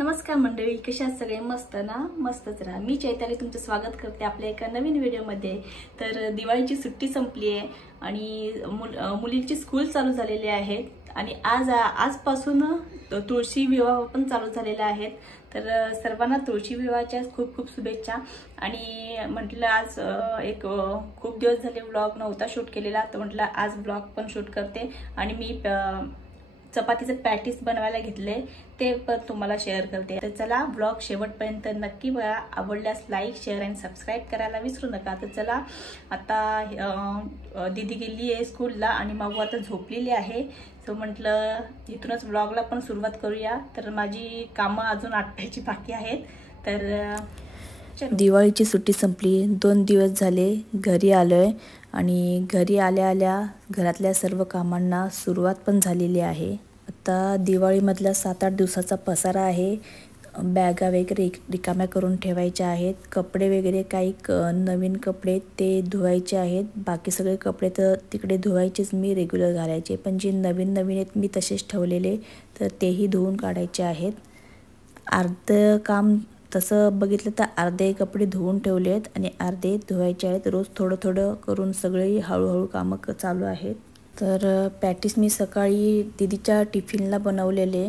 नमस्कार मंडळी, कशा आहात सगळे? मस्त ना? मस्तच राहा. मी चैताली तुमचं स्वागत करते आपल्या एका नवीन व्हिडिओमध्ये. तर दिवाळीची सुट्टी संपली आहे आणि मुलींची स्कूल चालू झालेली आहे आणि आजपासून तुळशी विवाह पण चालू झालेला आहे. तर सर्वांना तुळशी विवाहाच्या खूप खूप शुभेच्छा. आणि म्हटलं आज खूप दिवस झाले व्लॉग नव्हता शूट केलेला, तर म्हटलं आज व्लॉग पण शूट करते. आणि मी चपातीचं पॅटीस बनवायला घेतले, ते पण तुम्हाला शेअर करते. तर चला व्लॉग शेवटपर्यंत नक्की बघा. आवडल्यास लाईक, शेअर आणि सबस्क्राईब करायला विसरू नका. तर चला, आता दीदी गेली आहे स्कूलला आणि माऊ आता झोपलेली आहे. सो म्हटलं इथूनच व्लॉगला पण सुरुवात करूया. तर माझी कामं अजून आटपायची बाकी आहेत. तर दिवाळीची सुट्टी संपली, 2 दिवस झाले घरी आलोय आणि घरी आल्या आल्या घरातल्या सर्व कामांना सुरुवात पण झालेली आहे. आता दिवाळीमधला 7-8 दिवसाचा पसारा आहे. बॅगा वगैरे रिकाम्या करून ठेवायच्या आहेत. कपडे वगैरे काही नवीन कपडे ते धुवायचे आहेत. बाकी सगळे कपडे तर तिकडे धुवायचेच, मी रेग्युलर घालायचे, पण जे नवीन आहेत मी तसेच ठेवलेले, तर तेही धुवून काढायचे आहेत. अर्धं काम तसं बघितलं तर अर्धे कपडे धुवून ठेवले आहेत आणि अर्धे धुवायचे आहेत. रोज थोडं थोडं करून सगळी हळूहळू कामं चालू आहेत. तर पॅटीस मी सकाळी दीदीच्या टिफिनला बनवलेले,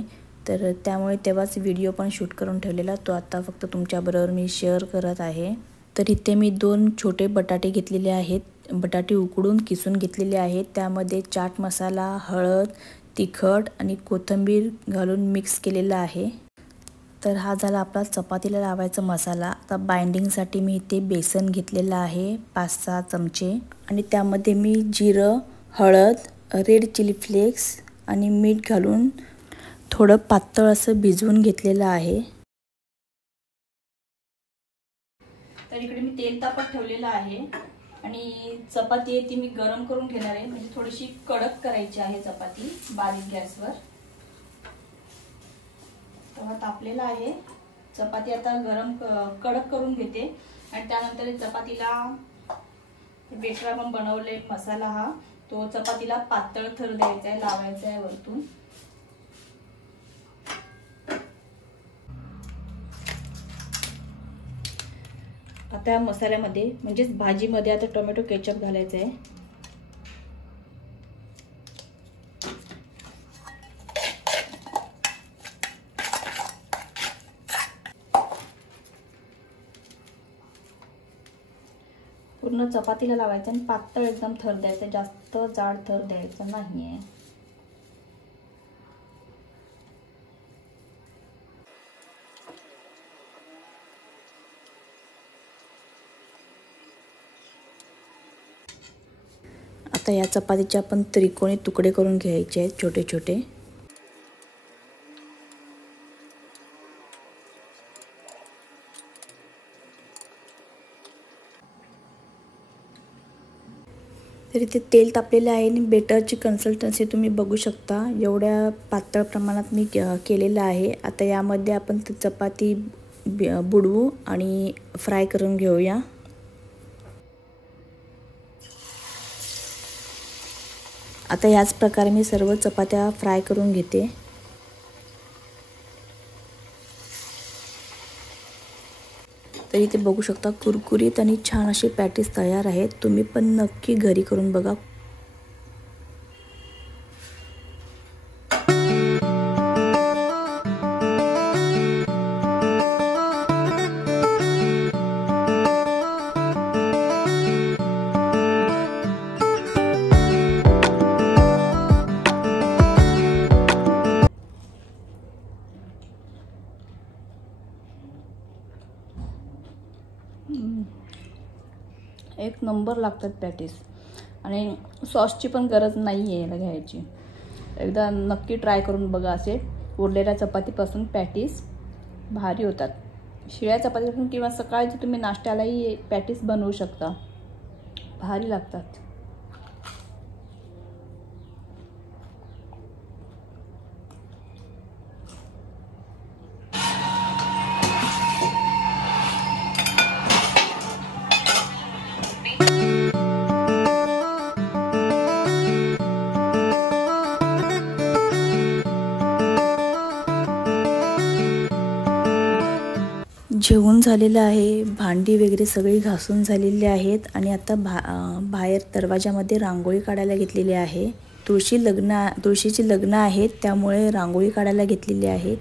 तर त्यामुळे तेव्हाच व्हिडिओ पण शूट करून ठेवलेला, तो आता फक्त तुमच्याबरोबर मी शेअर करत आहे. तर इथे मी 2 छोटे बटाटे घेतलेले आहेत. बटाटे उकडून किसून घेतलेले आहेत. त्यामध्ये चाट मसाला, हळद, तिखट आणि कोथिंबीर घालून मिक्स केलेला आहे. तर हा झाला आपला चपातीला लावायचा मसाला. आता बाइंडिंगसाठी मी इथे बेसन घेतलेलं आहे 5-6 चमचे आणि त्यामध्ये मी जिरं, हळद, रेड चिली फ्लेक्स आणि मीठ घालून थोडं पातळ असं भिजवून घेतलेलं आहे. तर इकडे मी तेल तापत ठेवलेलं आहे आणि चपाती आहे ती मी गरम करून घेणार आहे. म्हणजे थोडीशी कडक करायची आहे चपाती बारीक गॅसवर. तवा तापलेला आहे. चपाती आता कडक करून घेते आणि त्यानंतर चपातीला बेटर आपण बनवले मसाला, हा तो चपातीला पातळ थर द्यायचा आहे, लावायचा आहे वरतून. आता मसाल्यामध्ये म्हणजेच भाजीमध्ये आता टोमॅटो केचप घालायचा आहे. पूर्ण चपातीला लावायचं आणि पातळ एकदम थर द्यायचा, जास्त जाड थर द्यायचा नाहीये. आता या चपातीचे आपण त्रिकोणी तुकडे करून घ्यायचे आहेत, छोटे छोटे. तर इथे तेल तापलेलं आहे आणि बेटरची कन्सिस्टन्सी तुम्ही बघू शकता. एवढ्या पातळ प्रमाणात मी केलेलं आहे. आता यामध्ये आपण चपाती बुडवू आणि फ्राय करून घेऊया. आता याच प्रकारे मी सर्व चपात्या फ्राय करून घेते. तर इथे बघू शकता कुरकुरीत आणि छान अशी पॅटीस तयार आहेत. तुम्ही पण नक्की घरी करून बघा. एक नंबर लागतात पॅटीस आणि सॉसची पण गरज नाही आहे याला घ्यायची. एकदा नक्की ट्राय करून बघा. असे उरलेल्या चपातीपासून पॅटीस भारी होतात. शिळ्या चपातीपासून किंवा सकाळची तुम्ही नाश्त्यालाही पॅटीस बनवू शकता, भारी लागतात. जेवण झालेलं आहे, भांडी वगैरे सगळी घासून झालेली आहेत आणि आता बाहेर दरवाजामध्ये रांगोळी काढायला घेतलेली आहे. तुळशीची लग्न आहेत, त्यामुळे रांगोळी काढायला घेतलेली आहे.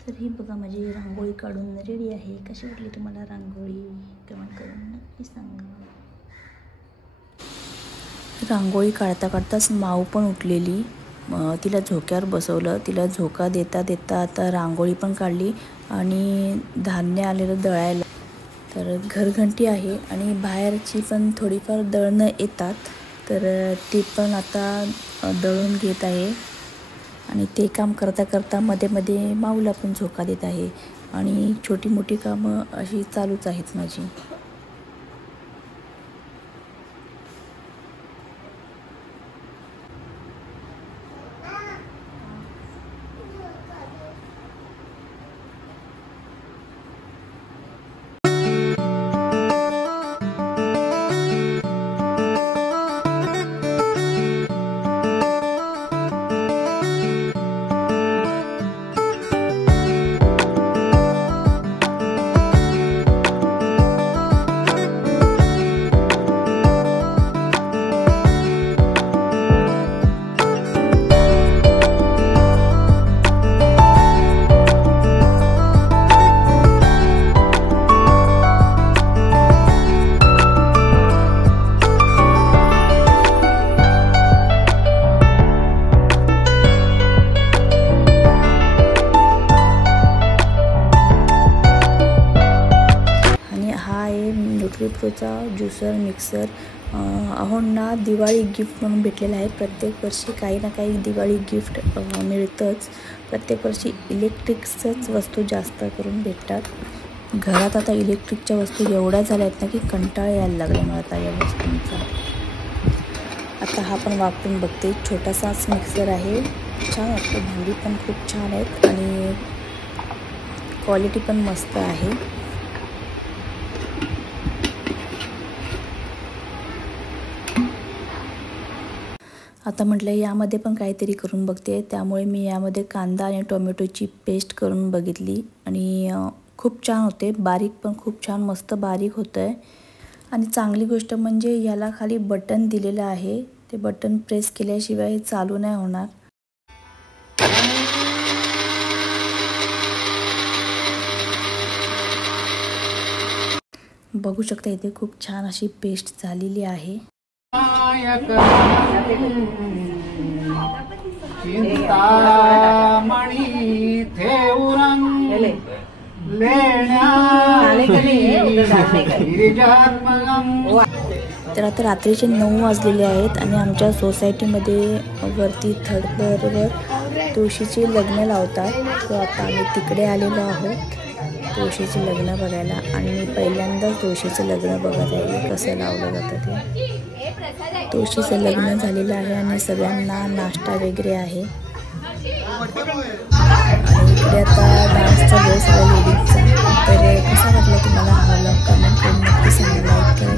तर ही बघा माझी रांगोळी काढून रेडी आहे. कशी वाटली तुम्हाला रांगोळी कमेंट करून नक्की सांगा. रांगोळी काढता काढताच माऊ पण उठलेली, तिला झोक्यावर बसवलं. तिला झोका देता देता आता रांगोळी पण काढली आणि धान्य आलेलं दळायला. तर घरघंटी आहे आणि बाहेरची पण थोडीफार दळणं येतात, तर ती पण आता दळून घेत आहे. आणि ते काम करता करता मध्ये मध्ये माऊला पण झोका देत आहे आणि छोटी मोठी कामं अशी चालूच आहेत माझी. न्यूट्रीप्रोचा ज्युसर मिक्सर अहोंना दिवाळी गिफ्ट म्हणून भेटलेला आहे. प्रत्येक वर्षी काही ना काही दिवाळी गिफ्ट मिळतंच. प्रत्येक वर्षी इलेक्ट्रिकच्याच वस्तू जास्त करून भेटतात. घरात आता इलेक्ट्रिकच्या वस्तू एवढ्या झाल्या आहेत ना की कंटाळा यायला लागला मला आता या वस्तूंचा. आता हा पण वापरून बघते. छोटासाच मिक्सर आहे, छान वाटतं. भांडी पण खूप छान आहेत आणि क्वालिटी पण मस्त आहे. आता म्हटलं यामध्ये पण काहीतरी करून बघते, त्यामुळे मी यामध्ये कांदा आणि टोमॅटोची पेस्ट करून बघितली आणि खूप छान होते. बारीक पण खूप छान मस्त बारीक होतं आहे. आणि चांगली गोष्ट म्हणजे याला खाली बटन दिलेलं आहे, ते बटन प्रेस केल्याशिवाय चालू नाही होणार. बघू शकता इथे खूप छान अशी पेस्ट झालेली आहे. तर आता रात्रीचे 9 वाजलेले आहेत आणि आमच्या सोसायटीमध्ये वरती 3rd फ्लोअरवर तुळशीचे लग्न लावतात. तर आता आम्ही तिकडे आलेलो आहोत तुळशीचे लग्न बघायला आणि मी पहिल्यांदाच तुळशीचं लग्न बघत आहे कसं लावलं जातं ते. तुळशीचं लग्न झालेलं आहे आणि सगळ्यांना नाश्ता वगैरे आहे. आणि इकडे आता डान्सचा वेळ सगळ्या लेडीजचा. तर कसा वाटला तुम्हाला हा व्लॉग कमेंट करून नक्की सांगा. लाईक करा.